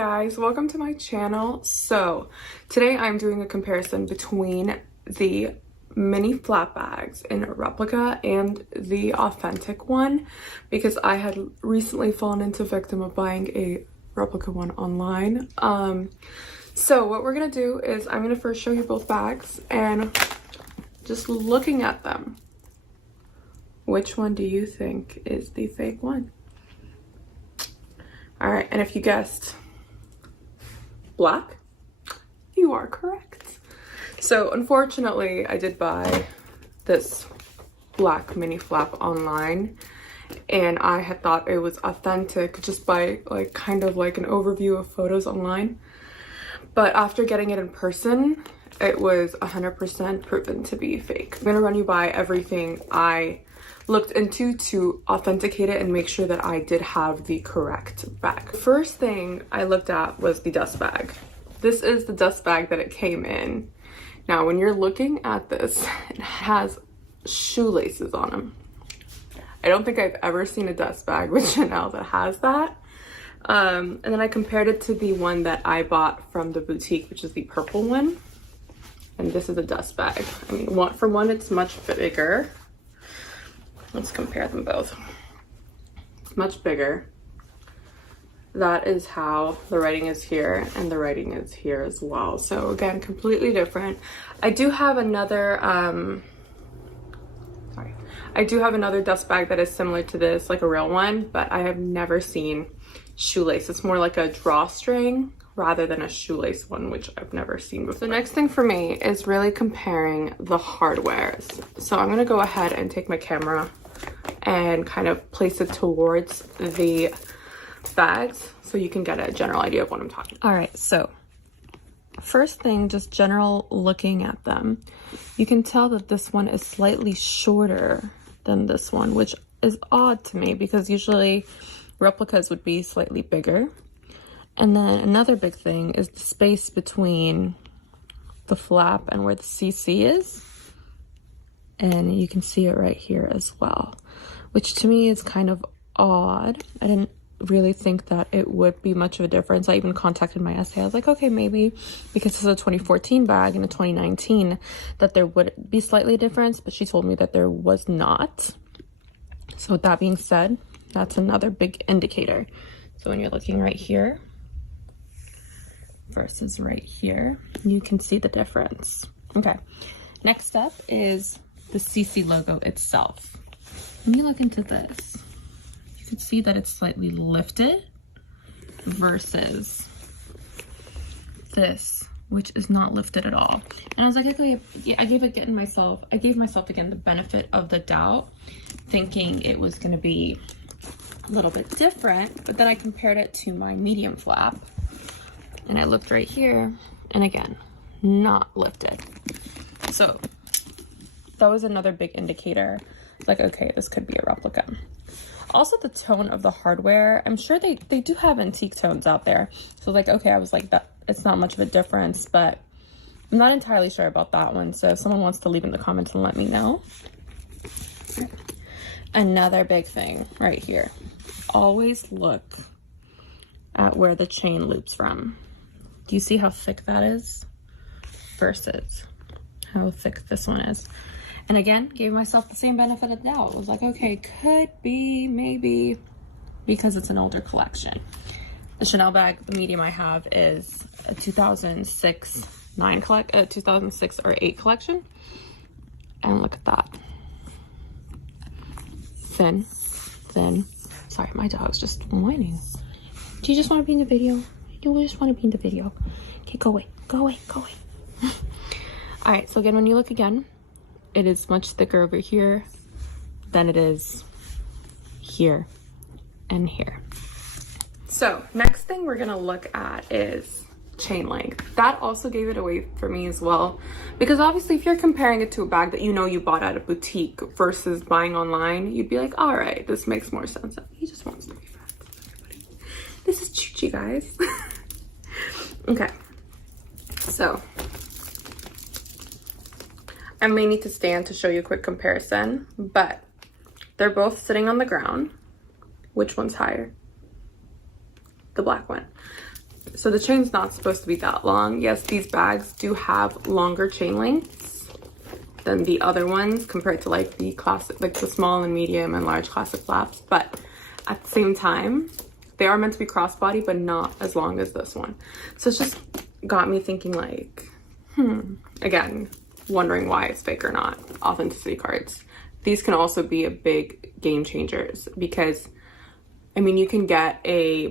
guys, welcome to my channel. So today I'm doing a comparison between the mini flap bags in Replica and the authentic one because I had recently fallen into victim of buying a Replica one online. So what we're gonna do is I'm gonna first show you both bags, and just looking at them, which one do you think is the fake one? All right, and if you guessed black, you are correct. So unfortunately, I did buy this black mini flap online, and I had thought it was authentic just by kind of an overview of photos online. But after getting it in person, it was 100% proven to be fake. I'm gonna run you by everything I looked into to authenticate it and make sure that I did have the correct bag. The first thing I looked at was the dust bag. This is the dust bag that it came in. Now, when you're looking at this, it has shoelaces on them. I don't think I've ever seen a dust bag with Chanel that has that. And then I compared it to the one that I bought from the boutique, which is the purple one. And this is a dust bag. I mean, for one, it's much bigger. Let's compare them both. It's much bigger. That is how the writing is here, and the writing is here as well. So again, completely different. I do have another dust bag that is similar to this, like a real one, but I have never seen shoelace. It's more like a drawstring rather than a shoelace one, which I've never seen before. The next thing for me is really comparing the hardware. So I'm gonna go ahead and take my camera and kind of place it towards the bags so you can get a general idea of what I'm talking about. All right, so first thing, just general looking at them, you can tell that this one is slightly shorter than this one, which is odd to me because usually replicas would be slightly bigger. And then another big thing is the space between the flap and where the CC is. And you can see it right here as well, which to me is kind of odd. I didn't really think that it would be much of a difference. I even contacted my SA. I was like, okay, maybe because it's a 2014 bag and a 2019 that there would be slightly a difference, but she told me that there was not. So with that being said, that's another big indicator. So when you're looking right here versus right here, you can see the difference. Okay, next up is the CC logo itself. When you look into this, you can see that it's slightly lifted versus this, which is not lifted at all. And I was like, okay, yeah, I gave myself again the benefit of the doubt, thinking it was gonna be a little bit different, but then I compared it to my medium flap and I looked right here, and again, not lifted. So that was another big indicator. It's like, okay, this could be a replica. Also, the tone of the hardware, I'm sure they do have antique tones out there. So like, okay, I was like, that it's not much of a difference, but I'm not entirely sure about that one. So if someone wants to leave in the comments and let me know. Another big thing right here. Always look at where the chain loops from. Do you see how thick that is versus how thick this one is? And again, gave myself the same benefit of the doubt. It was like, okay, could be, maybe, because it's an older collection. The Chanel bag, the medium I have is a 2006 or 8 collection. And look at that. Thin. Sorry, my dog's just whining. Do you just want to be in the video? You just want to be in the video. Okay, go away. All right, so again, when you look again, it is much thicker over here than it is here and here. So next thing we're gonna look at is chain length. That also gave it away for me as well, because obviously if you're comparing it to a bag that you know you bought at a boutique versus buying online, you'd be like, all right, this makes more sense. He just wants to be friends with everybody. This is Chuchi, guys. Okay, so I may need to stand to show you a quick comparison, but they're both sitting on the ground. Which one's higher? The black one. So the chain's not supposed to be that long. Yes, these bags do have longer chain lengths than the other ones compared to like the classic, like the small and medium and large classic flaps. But at the same time, they are meant to be crossbody, but not as long as this one. So it's just got me thinking like, again, wondering why it's fake or not. Authenticity cards. These can also be a big game changers because, I mean, you can get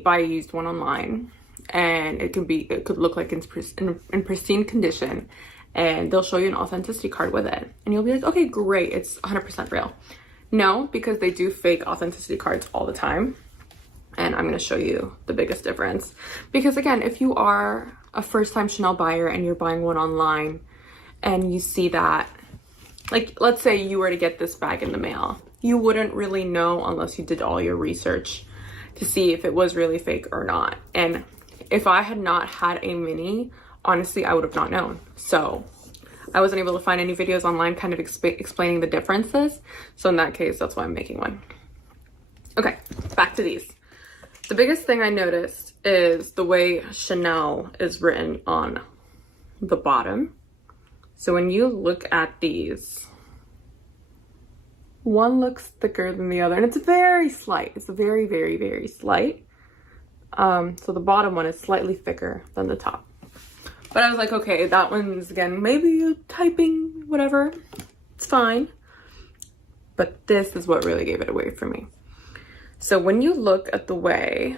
buy a used one online and it could look like in pristine condition, and they'll show you an authenticity card with it. And you'll be like, okay, great, it's 100% real. No, because they do fake authenticity cards all the time. And I'm gonna show you the biggest difference. Because again, if you are a first-time Chanel buyer and you're buying one online and you see that, like, let's say you were to get this bag in the mail, you wouldn't really know unless you did all your research to see if it was really fake or not. And if I had not had a mini, honestly, I would have not known. So I wasn't able to find any videos online kind of explaining the differences. So in that case, that's why I'm making one. Okay, back to these. The biggest thing I noticed is the way Chanel is written on the bottom. So when you look at these, one looks thicker than the other, and it's very slight. It's very, very, very slight. So the bottom one is slightly thicker than the top. But I was like, okay, that one's, again, maybe typing, whatever. It's fine. But this is what really gave it away for me. So when you look at the way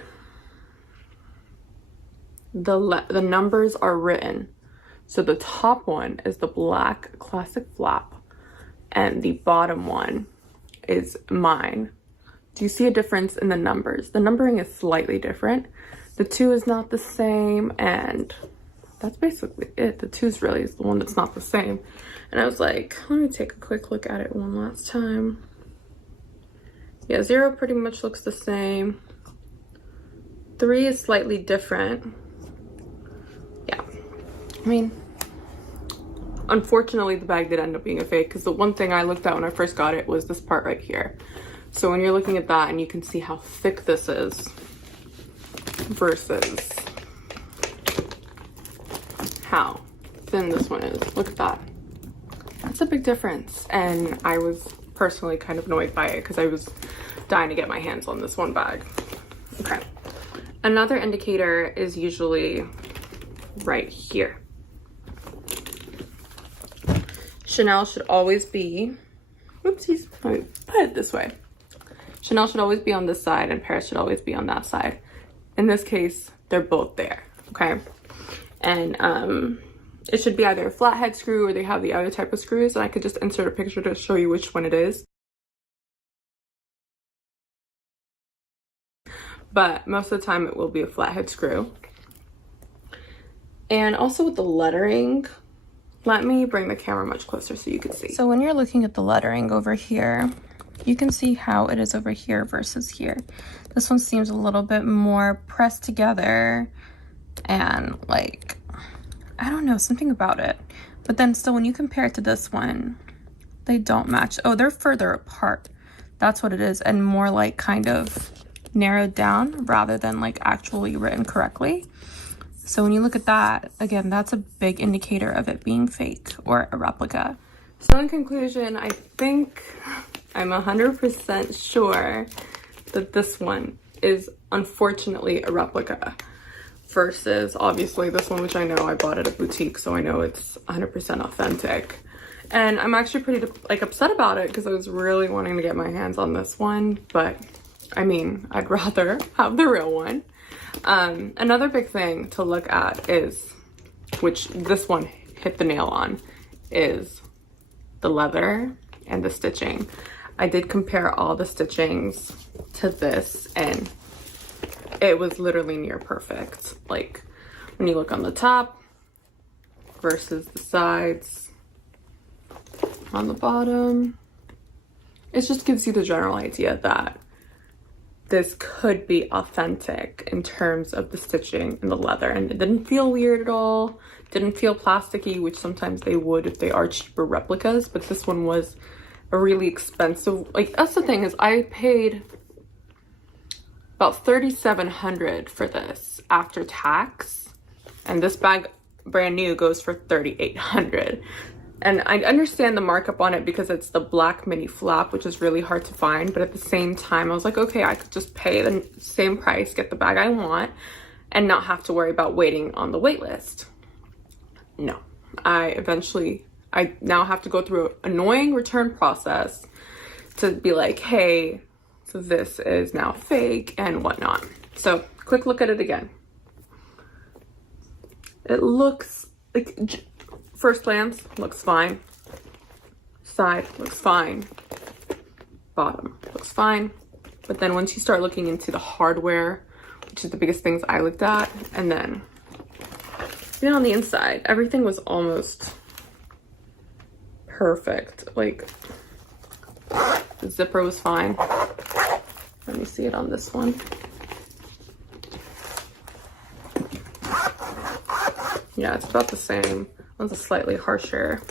the numbers are written, so the top one is the black classic flap and the bottom one is mine. Do you see a difference in the numbers? The numbering is slightly different. The 2 is not the same, and that's basically it. The 2 is really the one that's not the same. And I was like, let me take a quick look at it one last time. Yeah, 0 pretty much looks the same. 3 is slightly different. Yeah, I mean, unfortunately the bag did end up being a fake, because the one thing I looked at when I first got it was this part right here. So when you're looking at that and you can see how thick this is versus how thin this one is, look at that. That's a big difference. And I was personally kind of annoyed by it because I was dying to get my hands on this one bag. Okay. Another indicator is usually right here. Chanel should always be, oopsies, let me put it this way. Chanel should always be on this side and Paris should always be on that side. In this case, they're both there, okay? And it should be either a flathead screw or they have the other type of screws, and I could just insert a picture to show you which one it is. But most of the time it will be a flathead screw. And also with the lettering, let me bring the camera much closer so you can see. So when you're looking at the lettering over here, you can see how it is over here versus here. This one seems a little bit more pressed together and like, I don't know, something about it. But then still when you compare it to this one, they don't match. Oh, they're further apart. That's what it is. And more like kind of narrowed down rather than like actually written correctly. So when you look at that, again, that's a big indicator of it being fake or a replica. So in conclusion, I think I'm 100% sure that this one is unfortunately a replica versus obviously this one, which I know I bought at a boutique, so I know it's 100% authentic. And I'm actually pretty like upset about it because I was really wanting to get my hands on this one, but I mean, I'd rather have the real one. Another big thing to look at is, which this one hit the nail on, is the leather and the stitching. I did compare all the stitchings to this and it was literally near perfect. Like when you look on the top versus the sides on the bottom, it just gives you the general idea that this could be authentic in terms of the stitching and the leather, and it didn't feel weird at all. Didn't feel plasticky, which sometimes they would if they are cheaper replicas, but this one was a really expensive, like that's the thing, is I paid about $3,700 for this after tax, and this bag brand new goes for $3,800. And I understand the markup on it because it's the black mini flap, which is really hard to find, but at the same time I was like, okay, I could just pay the same price, get the bag I want, and not have to worry about waiting on the wait list. No, I now have to go through an annoying return process to be like, hey, so this is now fake and whatnot. So quick look at it again. It looks like, first glance, looks fine. Side looks fine. Bottom looks fine. But then once you start looking into the hardware, which is the biggest things I looked at, and then even on the inside, everything was almost perfect. Like, the zipper was fine. Let me see it on this one. Yeah, it's about the same. One's a slightly harsher.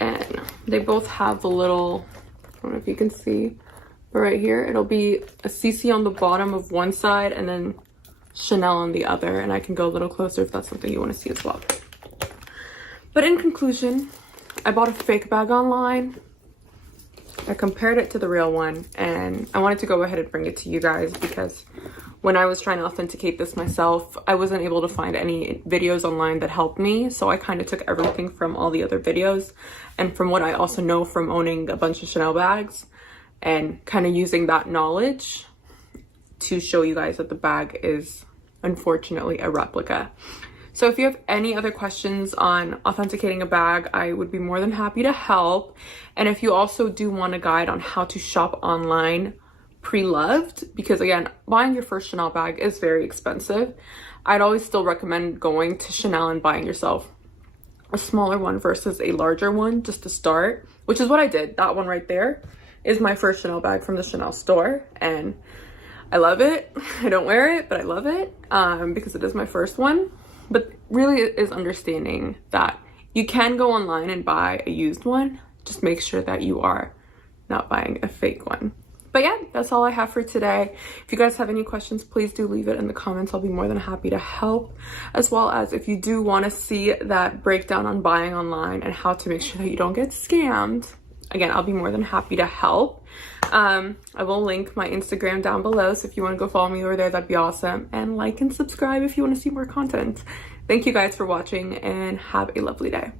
And they both have the little, I don't know if you can see, but right here, it'll be a CC on the bottom of one side and then Chanel on the other. And I can go a little closer if that's something you want to see as well. But in conclusion, I bought a fake bag online. I compared it to the real one, and I wanted to go ahead and bring it to you guys because when I was trying to authenticate this myself, I wasn't able to find any videos online that helped me. So I kind of took everything from all the other videos and from what I also know from owning a bunch of Chanel bags and kind of using that knowledge to show you guys that the bag is unfortunately a replica. So if you have any other questions on authenticating a bag, I would be more than happy to help. And if you also do want a guide on how to shop online pre-loved, because again, buying your first Chanel bag is very expensive, I'd always still recommend going to Chanel and buying yourself a smaller one versus a larger one just to start, which is what I did. That one right there is my first Chanel bag from the Chanel store, and I love it. I don't wear it, but I love it because it is my first one. But really it is understanding that you can go online and buy a used one. Just make sure that you are not buying a fake one. But yeah, that's all I have for today. If you guys have any questions, please do leave it in the comments. I'll be more than happy to help. As well as if you do want to see that breakdown on buying online and how to make sure that you don't get scammed, again, I'll be more than happy to help. I will link my Instagram down below, so if you want to go follow me over there, that'd be awesome. And like and subscribe if you want to see more content. Thank you guys for watching and have a lovely day.